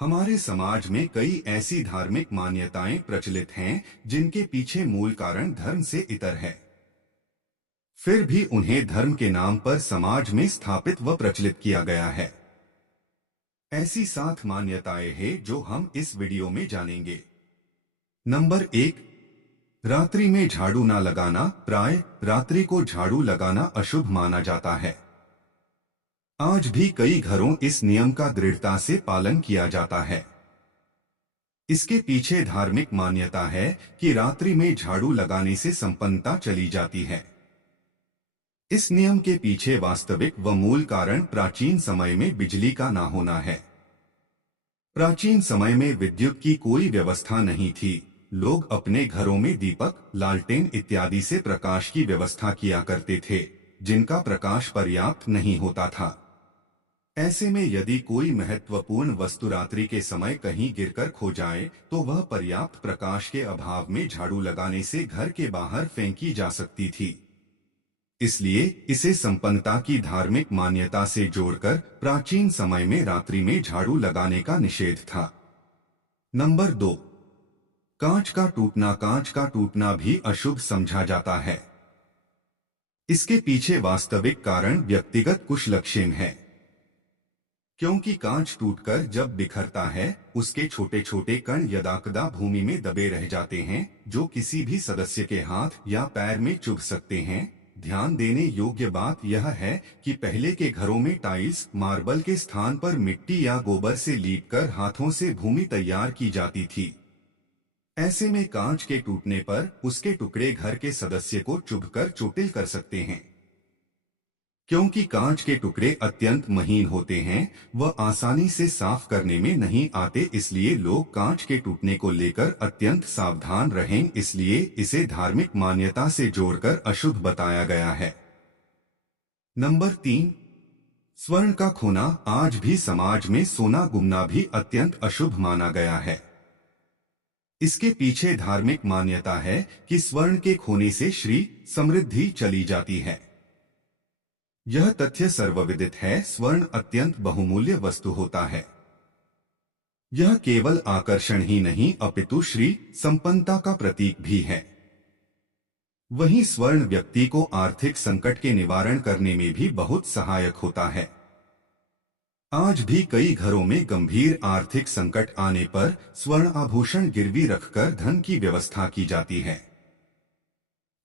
हमारे समाज में कई ऐसी धार्मिक मान्यताएं प्रचलित हैं जिनके पीछे मूल कारण धर्म से इतर है। फिर भी उन्हें धर्म के नाम पर समाज में स्थापित व प्रचलित किया गया है। ऐसी 7 मान्यताएं हैं जो हम इस वीडियो में जानेंगे। नंबर 1, रात्रि में झाड़ू ना लगाना। प्राय रात्रि को झाड़ू लगाना अशुभ माना जाता है। आज भी कई घरों इस नियम का दृढ़ता से पालन किया जाता है। इसके पीछे धार्मिक मान्यता है कि रात्रि में झाड़ू लगाने से संपन्नता चली जाती है। इस नियम के पीछे वास्तविक व मूल कारण प्राचीन समय में बिजली का ना होना है। प्राचीन समय में विद्युत की कोई व्यवस्था नहीं थी। लोग अपने घरों में दीपक, लालटेन इत्यादि से प्रकाश की व्यवस्था किया करते थे, जिनका प्रकाश पर्याप्त नहीं होता था। ऐसे में यदि कोई महत्वपूर्ण वस्तु रात्रि के समय कहीं गिरकर खो जाए तो वह पर्याप्त प्रकाश के अभाव में झाड़ू लगाने से घर के बाहर फेंकी जा सकती थी। इसलिए इसे संपन्नता की धार्मिक मान्यता से जोड़कर प्राचीन समय में रात्रि में झाड़ू लगाने का निषेध था। नंबर 2, कांच का टूटना। कांच का टूटना भी अशुभ समझा जाता है। इसके पीछे वास्तविक कारण व्यक्तिगत कुशलक्षेम है। क्योंकि कांच टूटकर जब बिखरता है, उसके छोटे छोटे कण यदाकदा भूमि में दबे रह जाते हैं, जो किसी भी सदस्य के हाथ या पैर में चुभ सकते हैं। ध्यान देने योग्य बात यह है कि पहले के घरों में टाइल्स, मार्बल के स्थान पर मिट्टी या गोबर से लीपकर हाथों से भूमि तैयार की जाती थी। ऐसे में कांच के टूटने पर उसके टुकड़े घर के सदस्य को चुभकर चोटिल कर सकते हैं। क्योंकि कांच के टुकड़े अत्यंत महीन होते हैं, वह आसानी से साफ करने में नहीं आते, इसलिए लोग कांच के टूटने को लेकर अत्यंत सावधान रहें। इसलिए इसे धार्मिक मान्यता से जोड़कर अशुभ बताया गया है। नंबर 3, स्वर्ण का खोना। आज भी समाज में सोना गुमना भी अत्यंत अशुभ माना गया है। इसके पीछे धार्मिक मान्यता है कि स्वर्ण के खोने से श्री समृद्धि चली जाती है। यह तथ्य सर्वविदित है। स्वर्ण अत्यंत बहुमूल्य वस्तु होता है। यह केवल आकर्षण ही नहीं अपितु श्री संपन्नता का प्रतीक भी है। वहीं स्वर्ण व्यक्ति को आर्थिक संकट के निवारण करने में भी बहुत सहायक होता है। आज भी कई घरों में गंभीर आर्थिक संकट आने पर स्वर्ण आभूषण गिरवी रखकर धन की व्यवस्था की जाती है।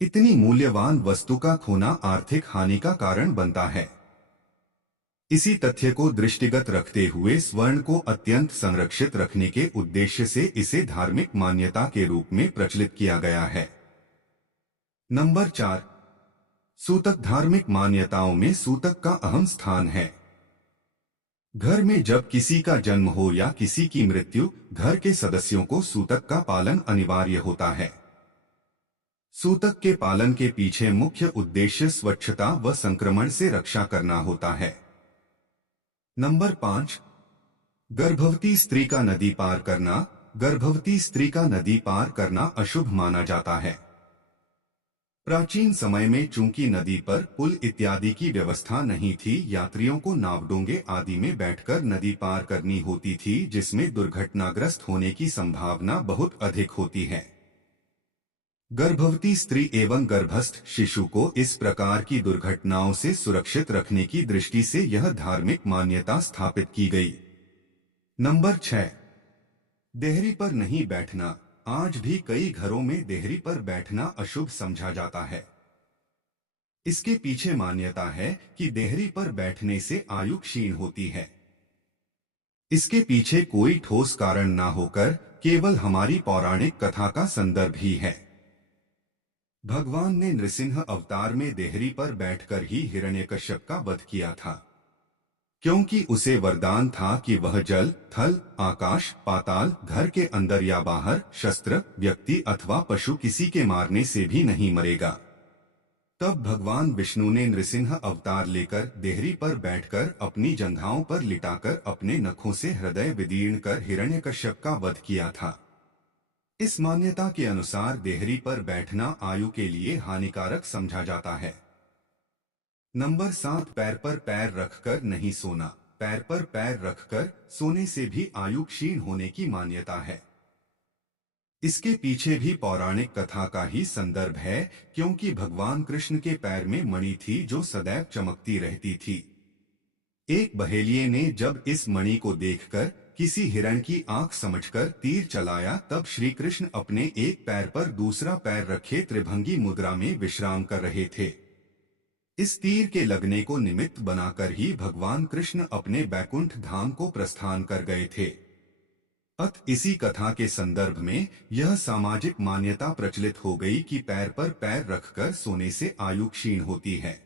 इतनी मूल्यवान वस्तु का खोना आर्थिक हानि का कारण बनता है। इसी तथ्य को दृष्टिगत रखते हुए स्वर्ण को अत्यंत संरक्षित रखने के उद्देश्य से इसे धार्मिक मान्यता के रूप में प्रचलित किया गया है। नंबर 4, सूतक। धार्मिक मान्यताओं में सूतक का अहम स्थान है। घर में जब किसी का जन्म हो या किसी की मृत्यु, घर के सदस्यों को सूतक का पालन अनिवार्य होता है। सूतक के पालन के पीछे मुख्य उद्देश्य स्वच्छता व संक्रमण से रक्षा करना होता है। नंबर 5, गर्भवती स्त्री का नदी पार करना। गर्भवती स्त्री का नदी पार करना अशुभ माना जाता है। प्राचीन समय में चूंकि नदी पर पुल इत्यादि की व्यवस्था नहीं थी, यात्रियों को नावडोंगे आदि में बैठकर नदी पार करनी होती थी, जिसमें दुर्घटनाग्रस्त होने की संभावना बहुत अधिक होती है। गर्भवती स्त्री एवं गर्भस्थ शिशु को इस प्रकार की दुर्घटनाओं से सुरक्षित रखने की दृष्टि से यह धार्मिक मान्यता स्थापित की गई। नंबर 6, देहरी पर नहीं बैठना। आज भी कई घरों में देहरी पर बैठना अशुभ समझा जाता है। इसके पीछे मान्यता है कि देहरी पर बैठने से आयु क्षीण होती है। इसके पीछे कोई ठोस कारण ना होकर केवल हमारी पौराणिक कथा का संदर्भ ही है। भगवान ने नृसिंह अवतार में देहरी पर बैठकर ही हिरण्यकश्यप का वध किया था, क्योंकि उसे वरदान था कि वह जल, थल, आकाश, पाताल, घर के अंदर या बाहर, शस्त्र, व्यक्ति अथवा पशु किसी के मारने से भी नहीं मरेगा। तब भगवान विष्णु ने नृसिंह अवतार लेकर देहरी पर बैठकर अपनी जंघाओं पर लिटाकर अपने नखों से हृदय विदीर्ण कर हिरण्यकश्यप का वध किया था। इस मान्यता के अनुसार देहरी पर बैठना आयु के लिए हानिकारक समझा जाता है। नंबर 7, पैर पर पैर रखकर नहीं सोना। पैर पर पैर रखकर सोने से भी आयु क्षीण होने की मान्यता है। इसके पीछे भी पौराणिक कथा का ही संदर्भ है, क्योंकि भगवान कृष्ण के पैर में मणि थी जो सदैव चमकती रहती थी। एक बहेलिये ने जब इस मणि को देखकर किसी हिरण की आंख समझकर तीर चलाया, तब श्री कृष्ण अपने एक पैर पर दूसरा पैर रखे त्रिभंगी मुद्रा में विश्राम कर रहे थे। इस तीर के लगने को निमित्त बनाकर ही भगवान कृष्ण अपने बैकुंठ धाम को प्रस्थान कर गए थे। इसी कथा के संदर्भ में यह सामाजिक मान्यता प्रचलित हो गई कि पैर पर पैर रखकर सोने से आयु क्षीण होती है।